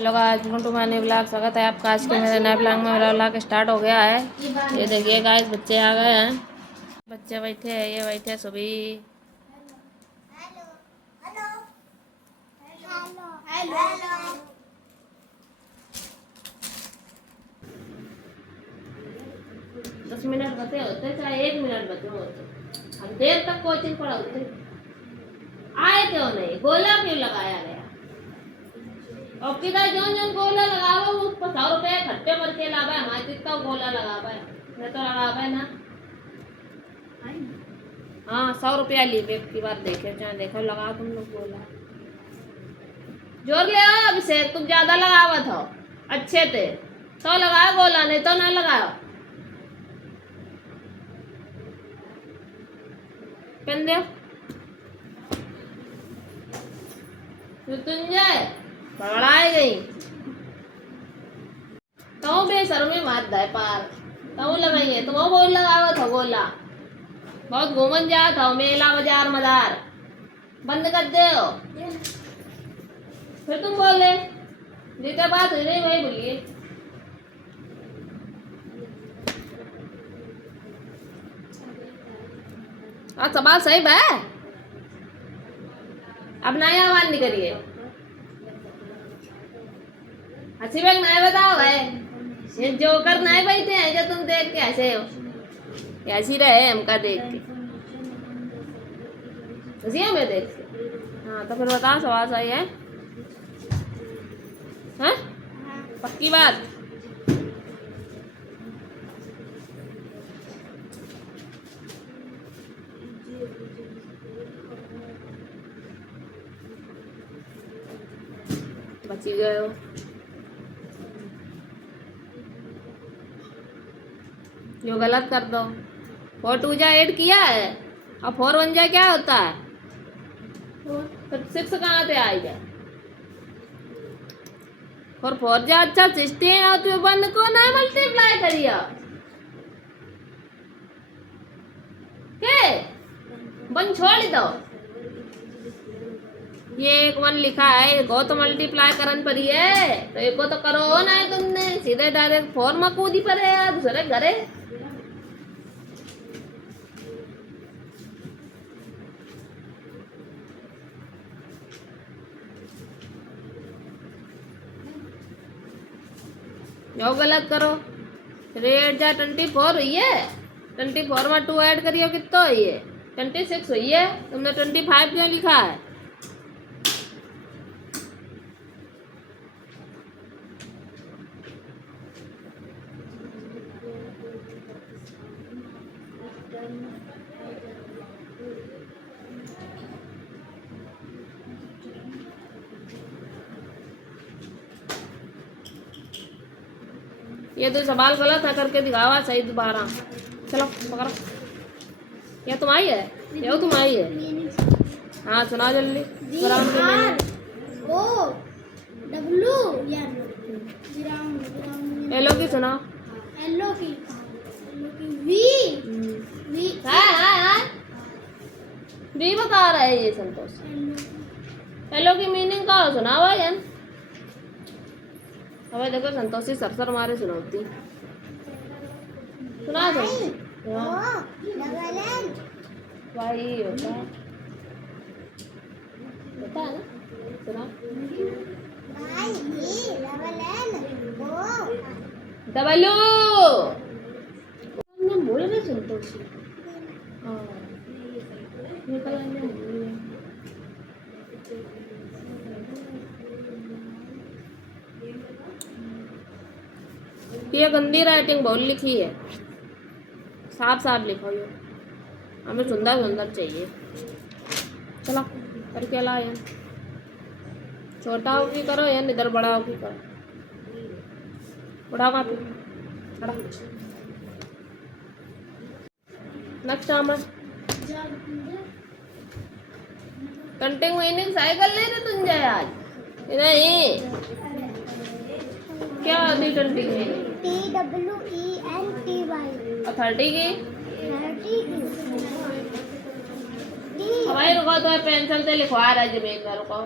Hello guys, welcome to my new blog. स्वागत है आपका आज के मेरे नए ब्लॉग में। मेरा ब्लॉग स्टार्ट हो गया है। ये देखिए गाइस, बच्चे आ गए हैं। बच्चे बैठे हैं, ये बैठे सभी। हेलो हेलो हेलो 10 मिनट बचे होते, चाहे 1 मिनट बचे होते, हम देर तक कोचिंग पढ़ाते। आए क्यों नहीं? गोला क्यों लगाया गया? और किधर जोन जोन गोला लगावा उस पर 100 रुपये खट्टे भर के लावा। हमारे जितना गोला लगावा है मैं तो लगावा है ना। हाँ, 100 रुपया ली की बार देखे चाहे देखो, लगा तुम लोग गोला। जोर ले आओ अभिषेक, तुम ज्यादा लगावा था अच्छे थे तो लगाओ गोला, नहीं तो ना लगाओ। पेन दे जाए बड़बड़ाए गई तो बेशर्मी मार दे पार तो लगाइए। तुम बोल लगावा था गोला, बहुत घूमन जात हो मेला बाजार मजार, बंद कर दे हो। फिर तुम बोले जितने बात हुई नहीं वही बोलिए। आज सवाल सही है, अब नया आवाज नहीं करिए। हंसी बैग नहीं बताओ है, ये जोकर नहीं बैठे हैं जो तुम देख के हंसे हो। कैसी रहे हमका देख के, हंसी हमें देख के। हाँ तो फिर बताओ सवाल सही है? हाँ पक्की बात। बची गए हो। जो गलत कर दो। 4 2 जा 8 किया है और 4 1 जा क्या होता है? तो 6 कहाँ से आई जाए? 4 4 जा अच्छा 16 और तू 1 को ना मल्टीप्लाई करिया के 1 छोड़ दो। ये एक 1 लिखा है, गो तो मल्टीप्लाई करन पड़ी है तो एक को तो करो ना है तुमने, सीधे डायरेक्ट 4 में कूदी पड़े यार दूसरे घरे। जो गलत करो। 3 जा 24 हुई है, 24 में 2 ऐड करियो कितना हुई है? 26 हुई है। तुमने 25 क्यों लिखा है? ये तो सवाल गलत है, करके दिखावा सही दोबारा। चलो पकड़ो, ये तुम्हारी है, ये तुम्हारी है। हाँ सुना जल्दी। एलो की सुना। एलो की वी वी भी बता रहा है ये संतोष। एलो की मीनिंग का सुना हुआ है। अब देखो संतोषी सरसर मारे सुनाती सुना दो। वही होता है ना, सुना। डबलू बोल रहे संतोषी। हाँ निकल ये गंदी राइटिंग बहुत लिखी है, साफ साफ लिखो। ये हमें सुंदर सुंदर चाहिए। चलो करके ला यार, छोटा हो की करो या इधर बड़ा हो की करो। बड़ा बात नेक्स्ट टाइम कंटिंग मीनिंग साइकिल नहीं थे तुम जाए आज नहीं क्या अभी कंटिंग मीनिंग TWENTY और 30 की 30 हमारी रुको तो पेंसिल से लिखवा रहा है जमीन में। रुको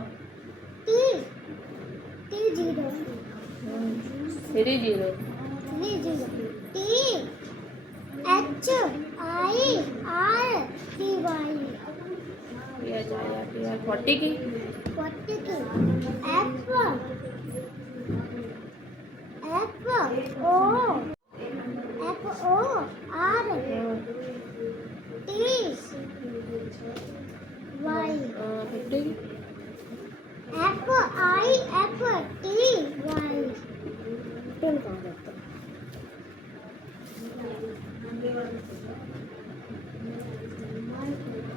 T 0 3 0 3 0 T H I R T Y PHIRTY 40 की 40 की F O R T Y 50 की F I F T Y 10 कहाँ जाता है?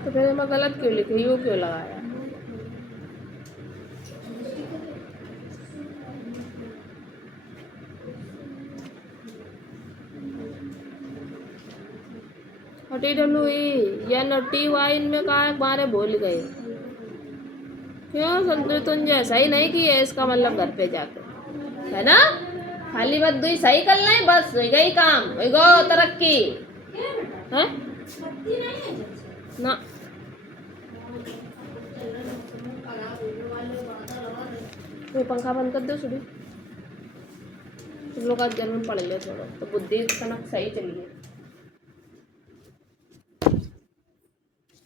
तो फिर मैं गलत क्यों लिखी, यू क्यों लगाया? और TWE इनमें कहा है, बारे भूल गए क्यों? संतुलन सही नहीं की है इसका मतलब घर पे जाके, है ना? खाली बात दुई सही कर लें बस हो गई काम, हो गो तरक्की है ना। कोई पंखा बंद कर दो सुधी, तुम लोग आज जन्म पढ़ लियो थोड़ा तो बुद्धि कनक सही चलिए।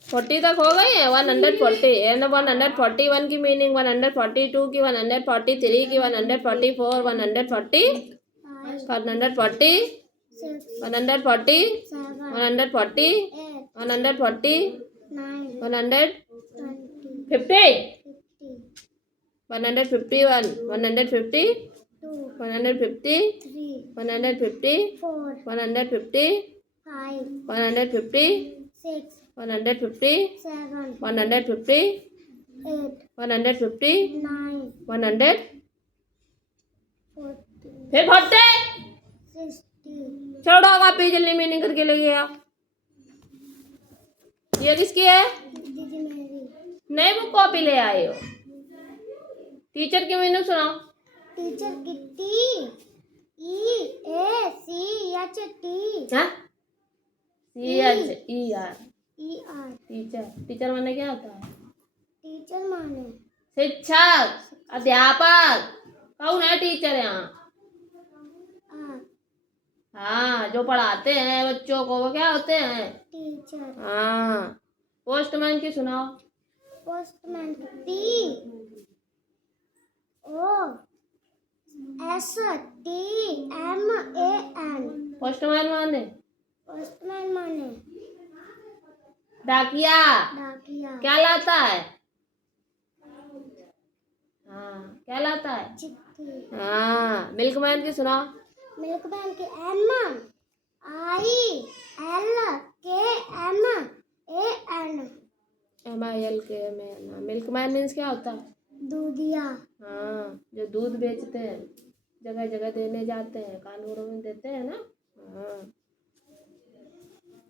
40 तक हो गई है। 140 एंड 141 की मीनिंग, 142 की, 143 की, 144, 140, 140, 140, 140, 140, 150, 151, 150, 150, 150, 150, 150, 150, 150, 150, 100, फिर 40। छोड़ो कॉपी जल्दी मीनिंग करके ले गया। ये किसकी है? नई बुक कॉपी ले आए हो। टीचर की मीनिंग सुनाओ। टीचर की TEACHT हाँ CHER ER टीचर। टीचर माने क्या होता है? टीचर माने शिक्षक, अध्यापक। कौन है टीचर यहाँ? हाँ, जो पढ़ाते हैं बच्चों को वो क्या होते हैं? टीचर। हाँ। पोस्टमैन की सुनाओ। Postman POSTMAN। पोस्टमैन माने? पोस्टमैन माने डाकिया। डाकिया। क्या लाता है? हाँ, क्या लाता है? चिट्ठी। हाँ। मिल्कमैन की सुनाओ। मिल्कमैन की MILKMAN। मिल्कमैन मीन्स क्या होता है? दूधिया। हाँ, जो दूध बेचते हैं, जगह जगह देने जाते हैं, कानूनों में देते हैं ना। हाँ।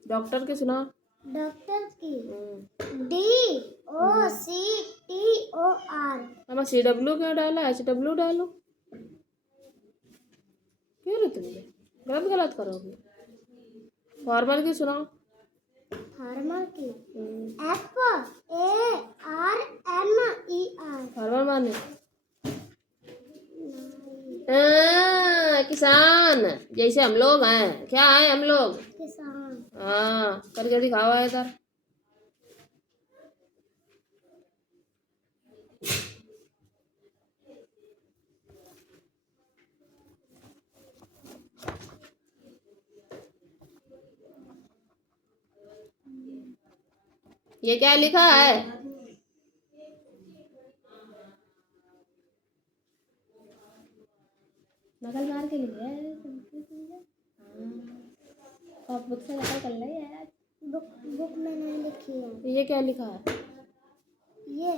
डॉक्टर की सुनाओ। डॉक्टर की DOCTOR। अब CW क्यों डाला? SW डालो। क्यों रे तुमने गलत करोगे। फॉर्मल की सुनाओ। फार्मर की FARMER। फॉर्मल माने किसान, जैसे हम लोग हैं। क्या है हम लोग? किसान। हाँ, करके दिखावा है इधर। ये क्या लिखा है? नकल मार के लिए हाँ, बुक से नकल कर ले यार। बुक में नहीं लिखी है। ये क्या लिखा है? ये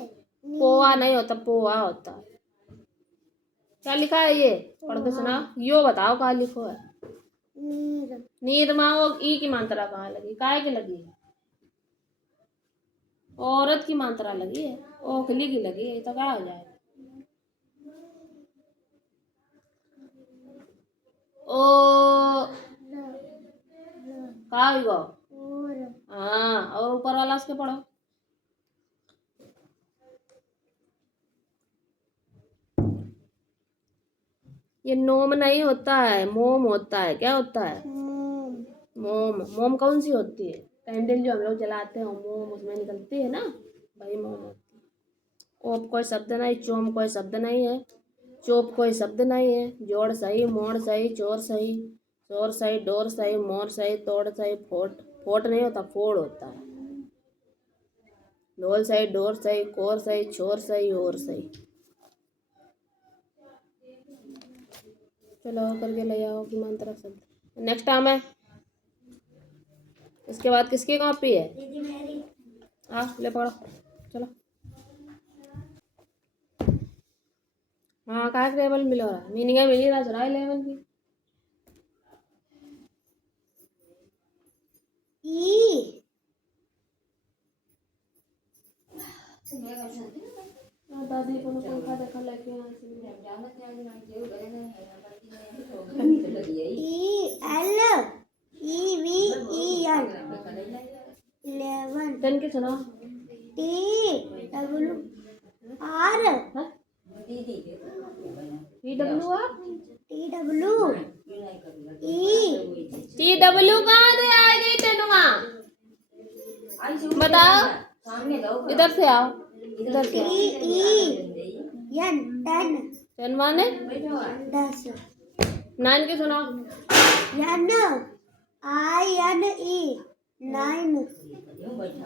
पोहा नहीं होता, पोहा होता है। क्या लिखा है ये? पढ़ के सुना। यो बताओ कहाँ लिखो है? नीर। नीर माँ, वो ई की मात्रा कहाँ लगी? काय की लगी है? औरत की मात्रा लगी है, ओखली की लगी है, तो क्या हो जाएगा? ओ कहा होगा? हाँ, और ऊपर वाला उसके पढ़ो। ये नोम नहीं होता है, मोम होता है। क्या होता है? मोम। मोम। मोम कौन सी होती है? कैंडल जो हम लोग जलाते हैं मोम उसमें निकलती है ना, वही मोम होती है। ओप कोई शब्द नहीं, चोम कोई शब्द नहीं है, चोप कोई शब्द नहीं है। जोड़ सही, मोड़ सही, चोर सही, चोर सही, डोर सही, मोर सही, तोड़ सही, फोट। फोट नहीं होता, फोड़ होता है। ढोल सही, डोर सही, कोर सही, छोर सही, और सही। चलो करके ले आओ कि मंत्र शब्द। नेक्स्ट टाइम है। इसके बाद किसकी कॉपी है? दीदी मेरी। हाँ ले पकड़ो, चलो। हाँ का टेबल मिलो रहा, मीनिंग मिली रहा चुराई लेवल की। ई। दादी को पंखा देखा लेके E L E V E N 11 10 के सुनाओ। T W R TWR TW कहाँ से आ गई तेनुआ? बताओ, इधर से आओ, इधर से आओ। एन 10 10 माने 10 9 के सुनाओ। एन आई एन ई 9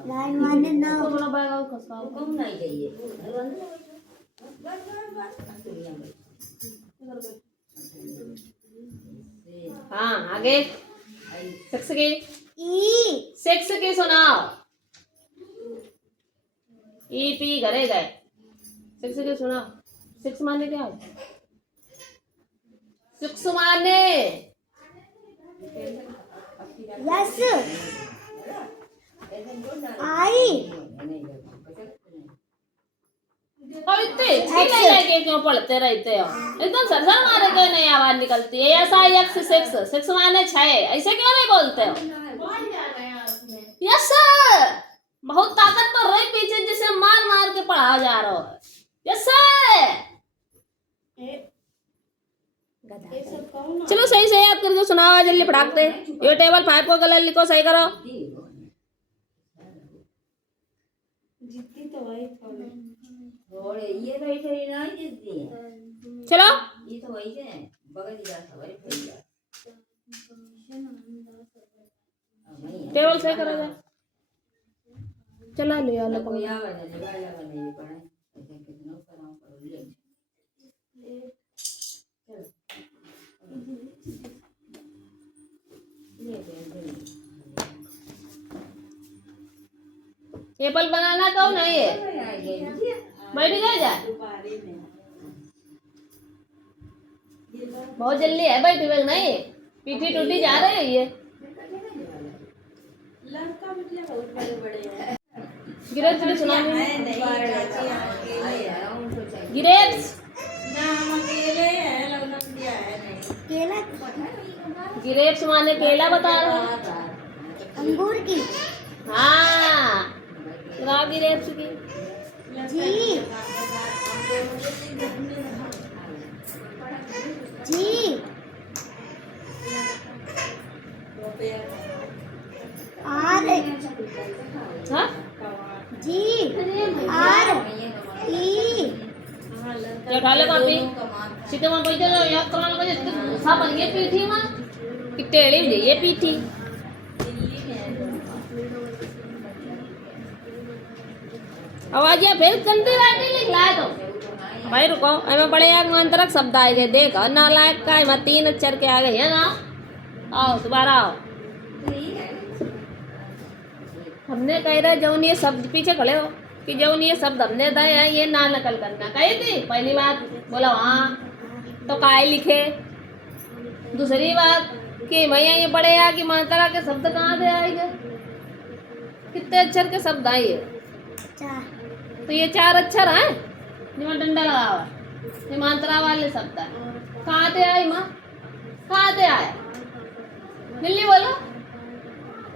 9 माने 9 थोड़ा बैग खसकाओ। हाँ आगे 6 के ई 6 के सुनाओ। ई पी घरे गए। 6 के सुनाओ। 6 माने क्या होता है? 6 माने यस आई और इतने नहीं लेके क्यों पढ़ते रहते हो? एकदम सरसर मारे क्यों नहीं आवाज निकलती है? ऐसा यक्स 6 माने 6, ऐसे क्यों नहीं बोलते हो? यस बहुत ताकत तो रही पीछे जिसे मार मार के पढ़ा जा रहा है। यस चलो सही से याद करके सुनाओ, जल्दी पढ़ाक दे। ये टेबल 5 को गलत लिखो, सही करो। चलो टेबल सही करो जा। चला लिया लो टेबल बनाना कौन है? ये बैठ गए जा, बहुत जल्दी है। बैठ गए नहीं, पीठी टूटी जा रही है ये। लड़का बिटिया बहुत बड़े बड़े हैं। गिरेप्स भी सुना गिरेप्स ना हम अकेले हैं, लड़का बिटिया है नहीं। केला गिरेप्स माने केला बता रहा। अंगूर की हाँ गिरेप्स की जी जी आर हाँ जी आर ई ये उठा ले कॉपी सीधे वहाँ बैठ जाओ, याद करना लगा जितनी गुस्सा बन गई पीठी में कि टेढ़ी हो गई ये पीठी। आवाज या फिर गंदी राइटिंग लिख लाए तो भाई रुको, हमें बड़े एक अंतरक शब्द आए गए। देख नालायक का मैं 3 अक्षर के आ गए है ना। आओ दोबारा आओ। हमने कह रहे जौन ये शब्द पीछे खड़े हो कि जौन ये शब्द हमने दिए हैं ये ना नकल करना। कही थी पहली बात, बोला हाँ तो काय लिखे। दूसरी बात कि भैया ये पढ़े या कि मात्रा के शब्द कहाँ से आएंगे, कितने अक्षर के शब्द आए? तो ये 4 अक्षर हैं जिसमें डंडा लगा हुआ है, ये मात्रा वाले शब्द है। कहाँ से आए माँ, कहाँ से आए? जल्दी बोलो।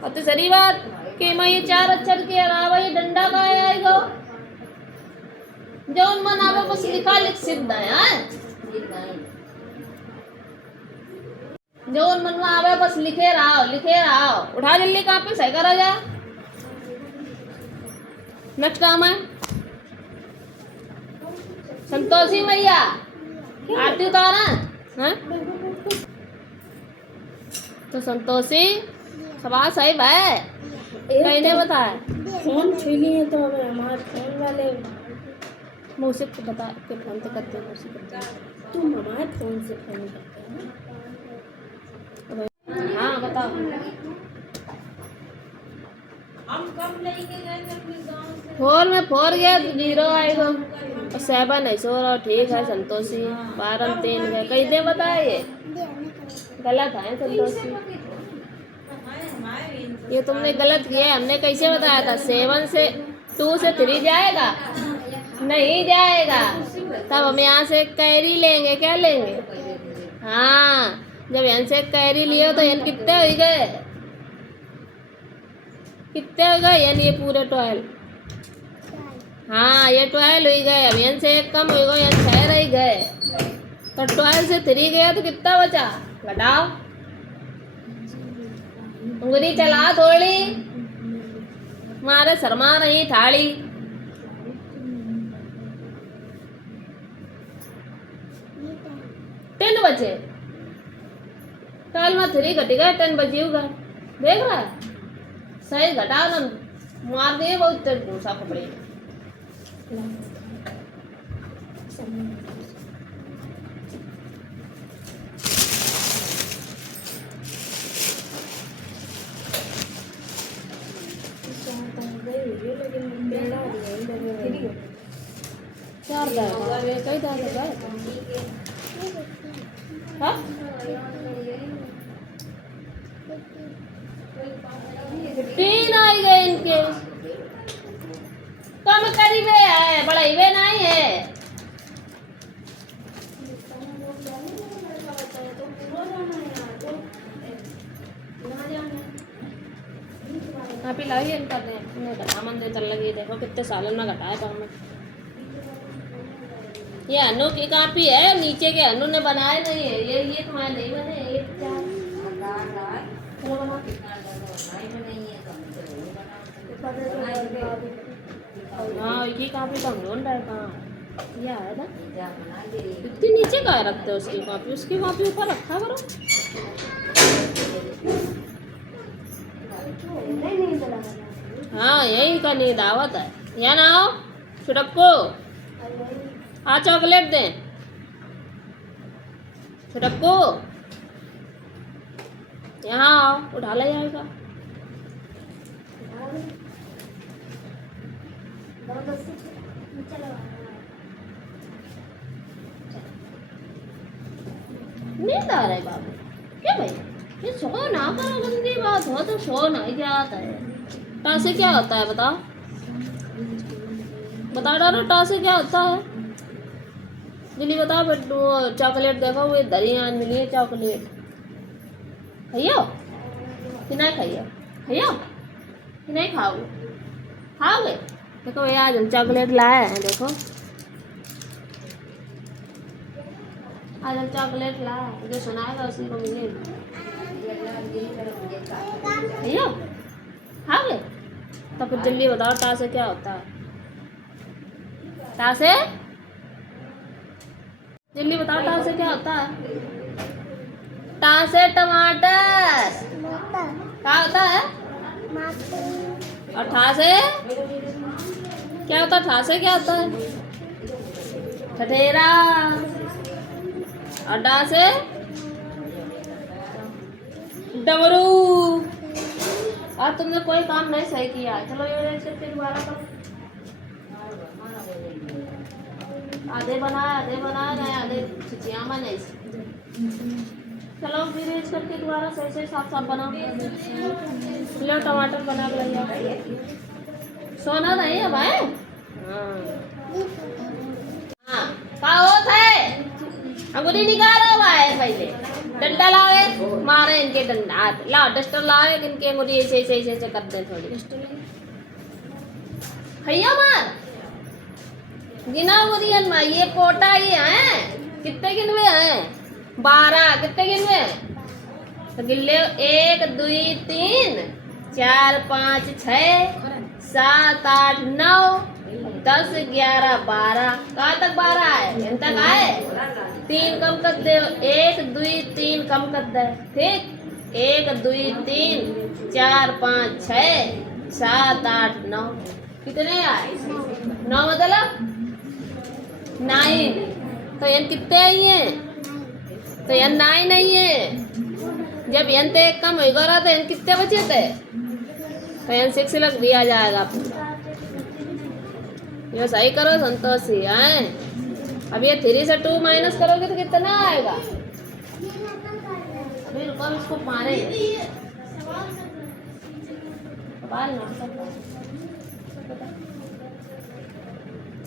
और तीसरी बात कि मैं ये 4 अक्षर के अलावा ये डंडा कहाँ आएगा? जो मन आवे बस लिखा लिख सिद्ध है। जो मन में आवे बस लिखे रहो। उठा जल्दी कॉपी सही करो जा। नेक्स्ट काम है संतोषी मैया आरती उतारा हैं। तो संतोषी सवाल सही है कहीं नहीं बताया। फोन छीनी है तो हमें हमारे फोन वाले मुझसे बता के फोन तो करते हैं उसी करते हैं। तुम हमारे फोन से फोन करते हो। हाँ बताओ। हम कब लेके गए थे अपने गाँव से? 4 में 4 गया तो 0 आएगा और 7 है 4 ठीक है संतोषी। 12 में 3 गया कहीं दे बताए ये गलत है संतोषी। ये तुमने गलत किया है। हमने कैसे बताया था 7 से 2 से 3 जाएगा नहीं जाएगा। तब हम यहाँ से कैरी लेंगे। क्या लेंगे? हाँ जब यहाँ से कैरी लिए तो यहाँ कितने हो गए? कितने हो गए? यानी ये पूरे 12। हाँ ये 12 हो गए। अब यहाँ से एक कम हो गए यहाँ 6 रह गए। तो 12 से 3 गया तो कितना बचा? घटाओ उंगली चला थोड़ी मारे शर्मा रही थाली। 10 बचे 12 में 3 घटेगा 10 बचे होगा। देख रहा है सही घटाओ ना मार दिए बहुत भूसा पकड़े। चार कई हाँ 15 आई गए इनके। कम करीबे है बढ़ाइबे नहीं है। आप ही लाइए इनका दे घटा मन दे चल लगी। देखो कितने सालों में घटाया था हमें। ये अनु की कॉपी है नीचे के अनु ने बनाए नहीं है। ये तुम्हारे नहीं बने। ये क्या हाँ ये कॉपी तो हम ढूंढ रहे कहाँ यह है ना। इतनी नीचे का रखते हो उसकी कॉपी? उसकी कॉपी ऊपर रखा करो। हाँ यही का नहीं दावत है। यहाँ ना आओ छुटक्को आ चॉकलेट दें। छुटक्को यहाँ आओ उठा ले जाएगा। नींद आ रहा है बाबू क्या भाई? ये सो ना करो गंदी बात हो तो सो नहीं जाता है। टा से क्या होता है बताओ? बता डालो टा से क्या होता है जल्दी बताओ। बट वो चॉकलेट देखो वो दरिया मिली है चॉकलेट। खाइयो कि नहीं खाइयो? खाइयो कि नहीं खाओगे? खाओगे? देखो भैया आज हम चॉकलेट लाए हैं। देखो आज हम चॉकलेट लाए जो सुनाएगा उसी को मिलेगी। खाइयो खाओगे? तो फिर जल्दी बताओ टा से क्या होता है? टा से जल्दी बताओ टा से क्या होता है? टा से टमाटर क्या होता है? और ठा से क्या होता है? ठा से क्या होता है? ठठेरा। और डा से डमरू। आज तुमने कोई काम नहीं सही किया। चलो ये करके दोबारा करो। आधे बनाया नहीं आधे छिचिया बने। चलो फिर इस करके दोबारा सही सही साफ साफ बनाओ। लो टमाटर बना लिया। सोना नहीं है भाई। हाँ का होता है? अंगूठी निकालो भाई पहले। डंडा लावे मारे इनके डंडा लाओ। डस्टर लावे इनके अंगूठी ऐसे ऐसे ऐसे कर दे थोड़ी। भैया मार गिना मुरियन में ये पोटा ये हैं कितने गिनवे हैं? 12 कितने गिनवे? तो गिन ले 1 2 3 4 5 6 7 8 9 10 11 12 कहाँ तक 12 है इन तक आए 3 कम कर दे 1 2 3 कम कर दे ठीक 1 2 3 4 5 6 7 8 9 कितने आए 9 मतलब 9 तो यन कितने आई है तो यन 9 नहीं है जब यन ते एक कम होगा रहा तो यन कितने बचे थे तो यन 6 लग दिया जाएगा ये सही करो संतोषी हैं अब ये 3 से 2 माइनस करोगे तो कितना आएगा अभी रुको हम इसको मारे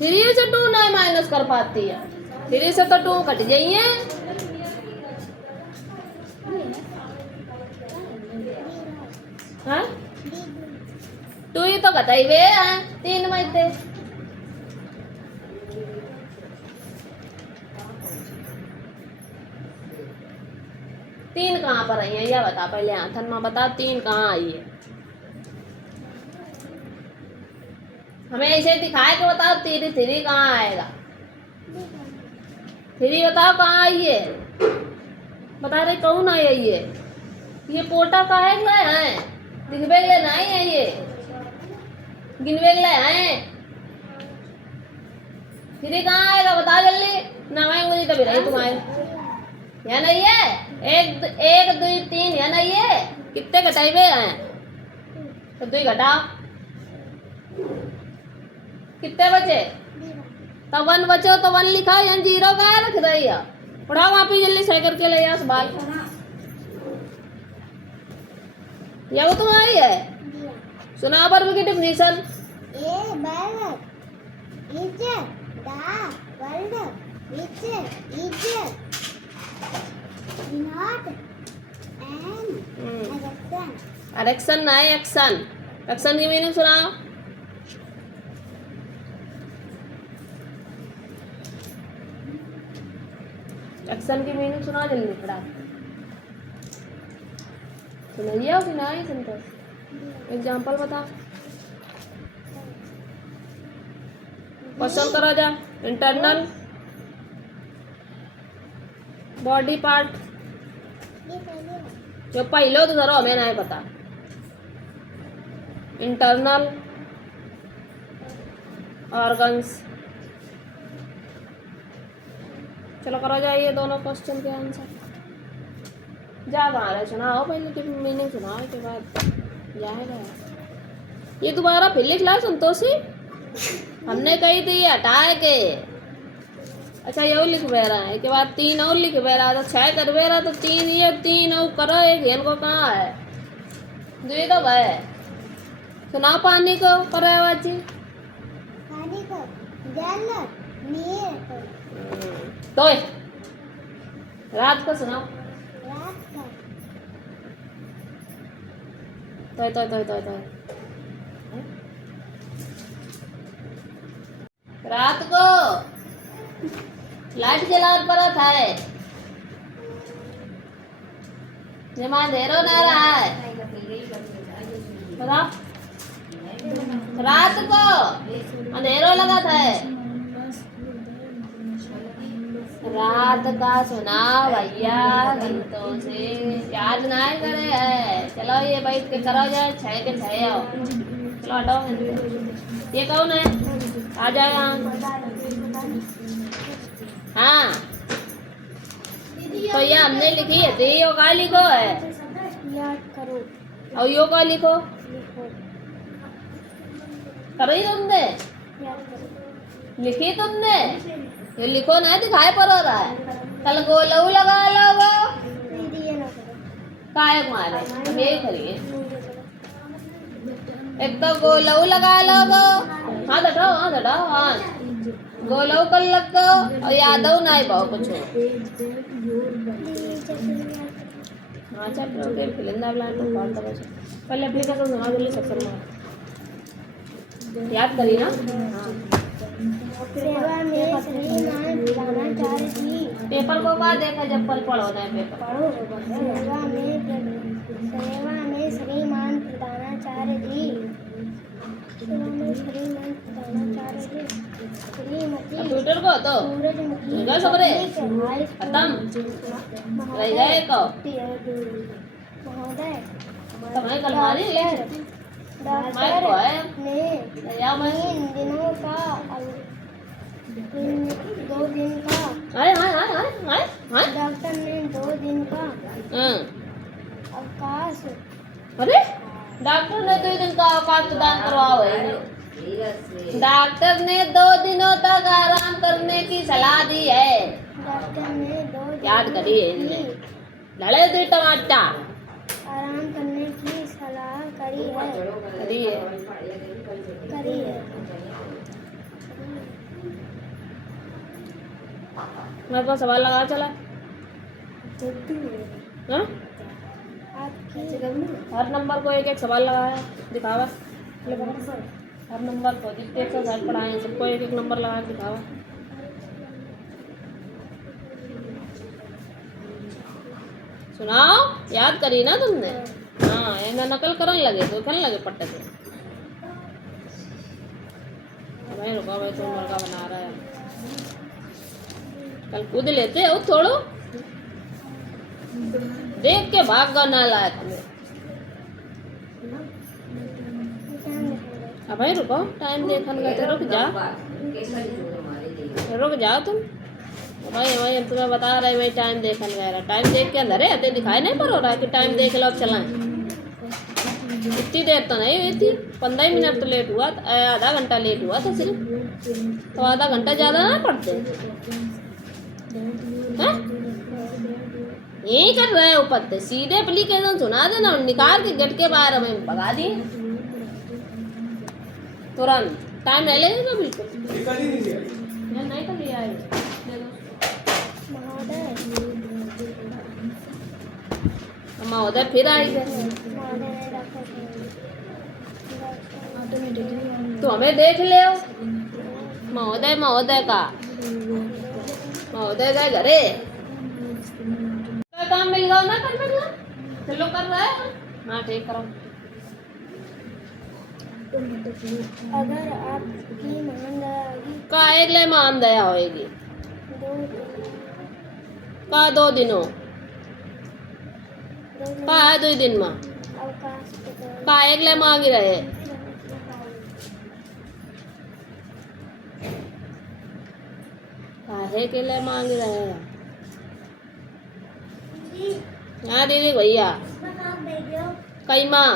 3 से 2 नहीं माइनस कर पाती है 3 से तो 2 कट जाइए हाँ 2 ही तो घटाई वे हैं 3 में थे तीन कहाँ पर आई है यह बता पहले आथन में बता 3 कहाँ आई है हमें ऐसे दिखाए कि बताओ 3 कहाँ आएगा 3 बताओ कहाँ आई है बता रहे कौन आई है ये पोटा का है दिखबे ले नहीं है ये गिनवे ले हैं 3 कहाँ आएगा बता जल्दी ना मैं मुझे तभी रही तुम्हारे या नहीं है 1 2 3 या नहीं है कितने घटाइबे हैं तो 2 घटाओ कितने बचे तो 1 बचे तो 1 लिखा या 0 का रख रही है पढ़ाओ वहाँ पे जल्दी सही करके ले जा बाल या वो तुम्हारी है सुनाओ पर की definition A bird is the world which is not an action. Erection ना है एक्शन एक्शन की मीनिंग सुनाओ एक्शन की मीनिंग सुना जल्दी पढ़ा सुनाइए और सुनाइए संतोष एग्जाम्पल बता क्वेश्चन करा जा इंटरनल बॉडी पार्ट जो पहले तो जरा हमें नहीं पता इंटरनल ऑर्गन्स चलो करो जाइए दोनों क्वेश्चन के आंसर जा रहे सुनाओ पहले की मीनिंग सुनाओ के बाद जाएगा ये दोबारा फिर लिख ला संतोषी हमने कही थी ये हटाए के अच्छा ये लिख बे रहा है के बाद 3 और लिख बे रहा तो 6 कर बे रहा तो 3 ये 3 और करो एक इनको कहाँ है 2 तो भाई सुनाओ पानी को करो आवाज पानी को जल नीर को तो रात को सुनाओ रात को तो रात को लाइट जलावर परत है जमा अंधेरो ना रहा है बताओ रात को अंधेरो लगा था रात का सुनाओ भैया गीतों से याद ना करे है चलो ये बैठ के करो जाए 6 के 6 आओ चलो हटाओ ये कौन है आ जाओ यहाँ हाँ तो ये हमने लिखी है तो यो का लिखो है याद करो और यो का लिखो करो ही तुमने याद करो लिखी तुमने ये लिखो ना दिखाई पड़ रहा है कल गोलऊ लगा लो दीदी ये ना करो कायक मारे हम यही करिए एक तो गोलऊ लगा लो हाथ हटाओ हाँ गोलऊ कर लग दो और यादव ना ही पाओ कुछ हाँ चल ओके फिल्म प्लान तो कॉल करो पहले एप्लीकेशन सुना दिल्ली सेक्शन में याद करी ना हाँ सेवा में श्रीमान प्रधानाचार्य जी। पेपर को बाद देखा जब कल पढ़ो ना पेपर। सेवा में श्रीमान प्रधानाचार्य जी। सेवा में श्रीमान प्रधानाचार्य जी। श्रीमती कंप्यूटर को तो सूरजमुखी जा सबरे हाई स्कूल खत्म रह गए को महोदय तुम्हें कल मारी ले मैं को है ने या मैं 3 दिनों का 2 दिन का हाय हाय हाय हाय हाय हाय डॉक्टर ने 2 दिन का अवकाश। अरे डॉक्टर ने 2 दिन का अवकाश प्रदान करवाओ है। डॉक्टर ने 2 दिनों तक आराम करने की सलाह दी है। डॉक्टर ने 2 दिन याद करिए की लड़े दी टमाटा आराम करने की सलाह करी है। करी है। मेरे पास सवाल लगा चला हाँ? हर नंबर को एक एक सवाल लगाया दिखावा। हर नंबर को जितने 160 पढ़ाए सबको एक एक नंबर लगा के दिखावा। सुनाओ याद करी ना तुमने। हाँ ये नकल करने लगे तो खेलने लगे पट्टे से। भाई रुका भाई तो मुर्गा बना रहा है। कल कूद लेते हो थोड़ो देख के भाग गो ना लायक में। अब भाई रुको टाइम देखन गए थे रुक जाओ तुम। भाई भाई हम तुम्हें बता रहे भाई टाइम देखन गए टाइम देख के अंदर है दिखाई नहीं पड़ रहा कि टाइम देख लो चलाएं। इतनी देर तो नहीं हुई थी 15 मिनट तो लेट हुआ आधा घंटा लेट हुआ था सिर्फ। तो आधा घंटा ज़्यादा ना पड़ते हैं। यही कर रहे हैं ऊपर से सीधे एप्लीकेशन सुना देना निकाल के गेट के बाहर हमें भगा दिए तुरंत। टाइम नहीं लगेगा बिल्कुल नहीं कर लिया है महोदय फिर आई गए तो हमें देख ले महोदय महोदय का महोदय का घरे काम मिल गया ना कर मिल चलो कर रहा है। हाँ ठीक करो। अगर आपकी मान दयागी का एक ले मान दया होएगी का 2 दिनों का है 2 दिन में अवकाश का एक ले मांगी रहे काहे के लिए मांग रहे हैं। हाँ दीदी भैया कई माँ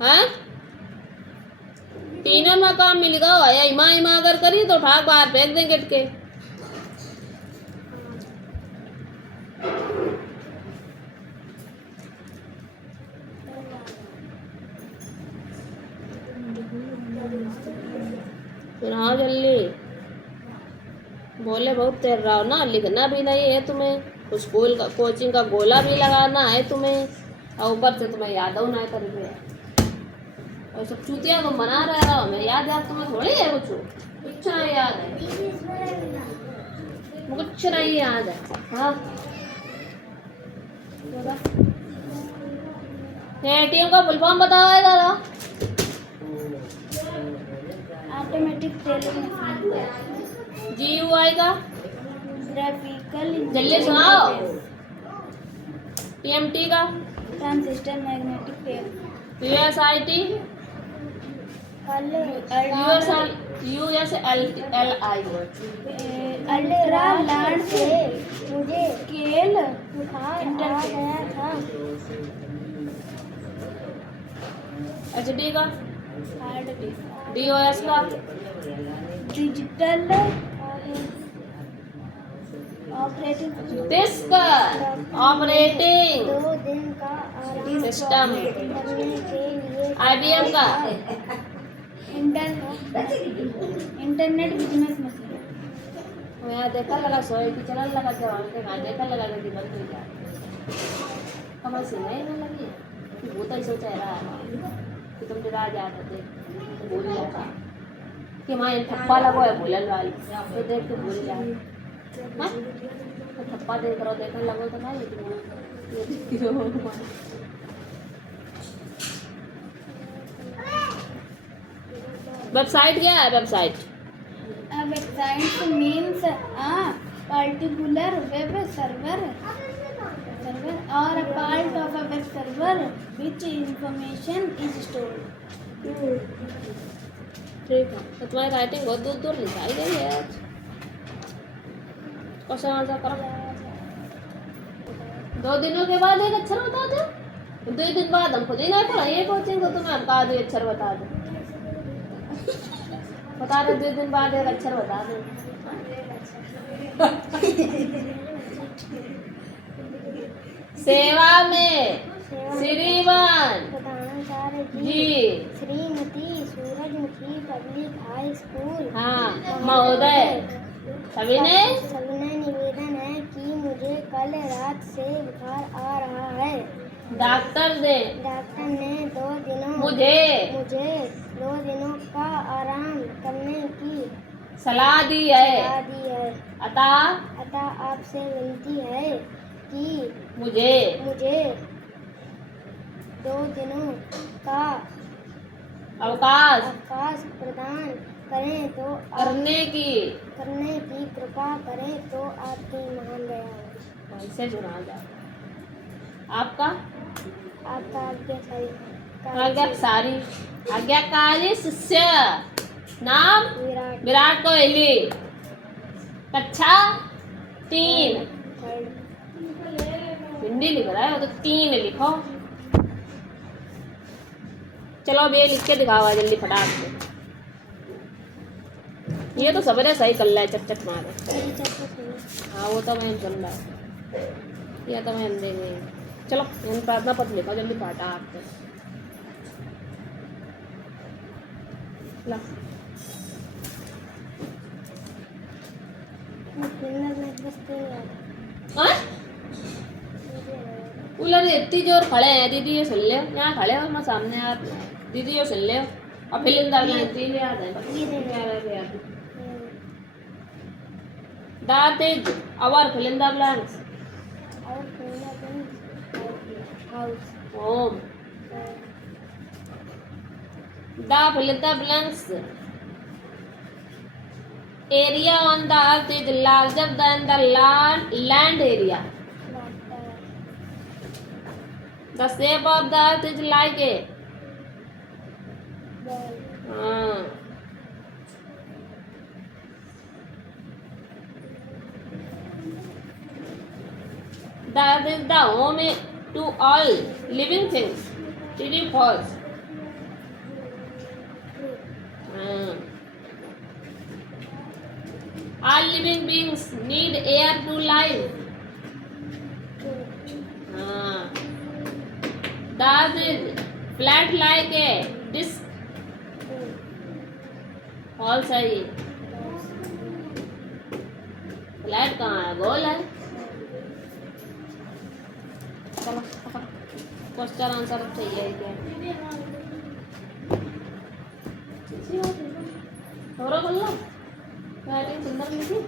हाँ तीनों में काम मिल गया है इमा इमा अगर करी तो ठाक बाहर फेंक दें गेट के। सुनाओ जल्दी बोले बहुत तैर रहा हो ना लिखना भी नहीं है तुम्हें स्कूल का कोचिंग का गोला भी लगाना है तुम्हें और ऊपर से तुम्हें याद हो ना करके और सब चूतिया तुम बना रहे हो। हमें याद तुम्हें थोड़ी है कुछ नहीं याद है कुछ नहीं याद है। हाँ एटीएम का फुल फॉर्म बताओ जरा। ऑटोमेटिक टेलर GUI का ग्राफिकल जल्दी सुनाओ। TMT का transistor magnetic field USIT USLI ultra large से मुझे स्केल बुखार आ गया था। HD का हार्ड डिस्क DOS का डिजिटल ऑपरेटिंग डिस्क ऑपरेटिंग 2 दिन का आराम सिस्टम करने के लिए IBM का इंटरनेट बिजनेस मशीन मैं देखा लगा सोए की चला लगा जवान के गाने देखा लगा कि बंद हो गया कमल से नहीं ना लगी कि वो तो सोचा रहा कि तुम डरा जाते थे भूल जाता कि हमारे ठप्पा लगो है बोलन वाली तो देख के भूल जाए हाँ? तो ठप्पा देख रहा देखने लगो तो नहीं वेबसाइट क्या है website A website means a particular web server or a part of a web server which information is stored. ठीक है तो तुम्हारी राइटिंग बहुत दूर दूर लिखाई गई है आज क्वेश्चन आंसर करो 2 दिनों के बाद एक अक्षर बता दो 2 दिन बाद हम खुद ही नहीं पढ़ाइए कोचिंग तो तुम्हें हम कहा दो अक्षर बता दो बता दो 2 दिन बाद एक अक्षर बता दो सेवा में श्रीमान बताना चाह रहे जी श्रीमती सूरजमुखी पब्लिक हाई स्कूल हाँ महोदय सविनय सविनय निवेदन है कि मुझे कल रात से बुखार आ रहा है डॉक्टर डॉक्टर ने 2 दिनों मुझे 2 दिनों का आराम करने की सलाह दी है सलाह दी है अतः आपसे विनती है कि मुझे 2 दिनों का अवकाश प्रदान करें तो करने की कृपा करें तो आपकी महान दया हो ऐसे सुना जाए आपका आज्ञाकारी शिष्य नाम विराट कोहली कक्षा 3 हिंदी लिख रहा है वो तो 3 लिखो चलो अब ये लिख के दिखावा जल्दी फटाक से ये तो सबरे सही कर रहा है चट मारे हाँ वो तो मैं चल रहा है ये तो मैं देंगे चलो इन प्रार्थना पत्र लिखो जल्दी फटाक से ला उलर इतनी जोर खड़े हैं दीदी ये सुन ले यहाँ खड़े हो मैं सामने आप दीदी ये सुन ले और फिल्म दाल तीन याद है That is our fill in the blanks. Home. The fill in the blanks. Area on the earth is larger than the land area. The shape of the earth is like a that is the home to all living things. True or false? All living beings need air to live. That is flat like a disc. False है ये flat कहाँ है गोल है चलो question answer चाहिए क्या और बोलो राइटिंग सुंदर लिखी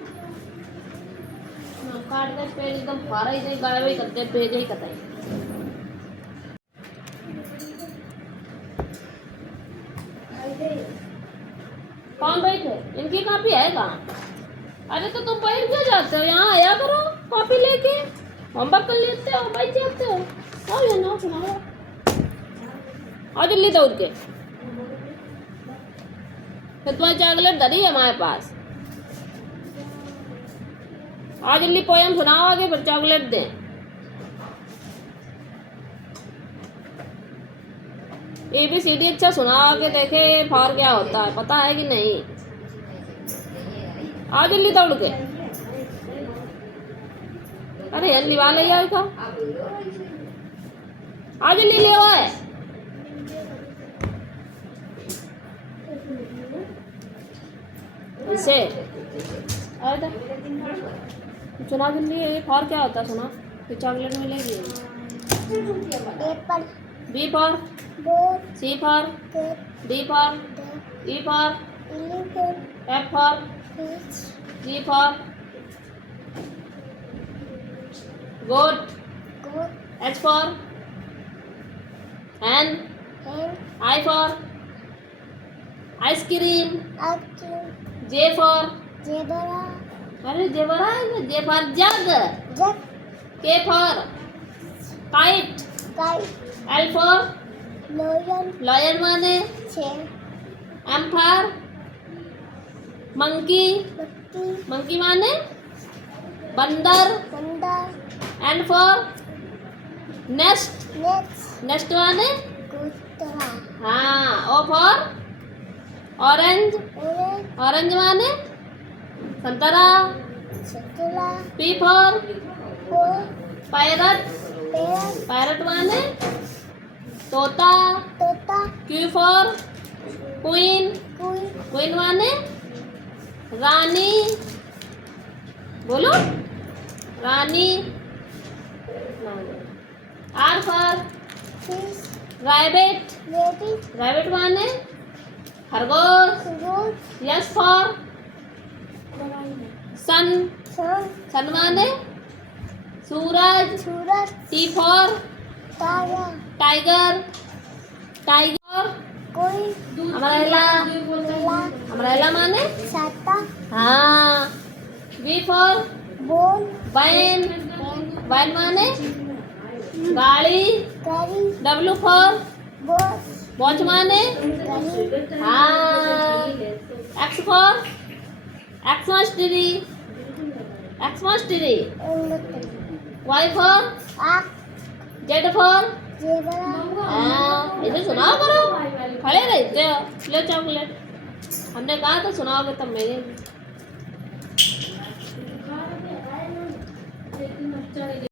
काट कर पेज एकदम फारा ही नहीं गायब ही करते पेज ही कटाई कौन बैठे इनकी कॉपी है कहाँ अरे तो तुम बैठ क्यों जाते हो यहाँ आया करो कॉपी लेके होमवर्क कर लेते हो बैठ जाते हो आओ ये ना सुनाओ आओ जल्दी दौड़ के फिर तुम्हारी चॉकलेट धरी है हमारे पास आओ जल्दी पोयम सुनाओ आगे फिर चॉकलेट दें ABCD अच्छा सुना के देखे फार क्या होता है पता है कि नहीं आ जल्दी दौड़ के अरे जल्दी वाले यार का आ जल्दी ले आए ऐसे सुना जल्दी ये फार क्या होता है सुना फिर चॉकलेट मिलेगी B for C for D for E for elephant, F for fish, G for goat. goat, H for hen. hen, I for ice cream. action, J for zebra, अरे जेबरा है ना, J for jug. duck, K for kite. kite, L for lion, lion माने. chair, M for monkey. monkey, monkey माने बंदर. panda, N for nest. next, nest माने kutra, हाँ. O for orange. orange, orange माने संतरा. satula, P for four, parrot. parrot, parrot माने तोता. tota, Q for queen. queen, queen माने रानी. बोलो रानी. R for fish, rabbit. rabbit, rabbit माने खरगोश. goat, S for sun. sun, sun माने सूरज. suraj, T for tiger, tiger. tiger koi, umbrella. mela, umbrella माने sata, हाँ. V for bone, van. Van माने गाड़ी. curry, W for boss, watch माने curry, हाँ. X for Xmas tree. Xmas tree. Y for aak, Z for zebra, हाँ. इसे सुनाओ करो. खड़े रहते हो. ले चॉकलेट. हमने कहा तो सुनाओगे तब मेरे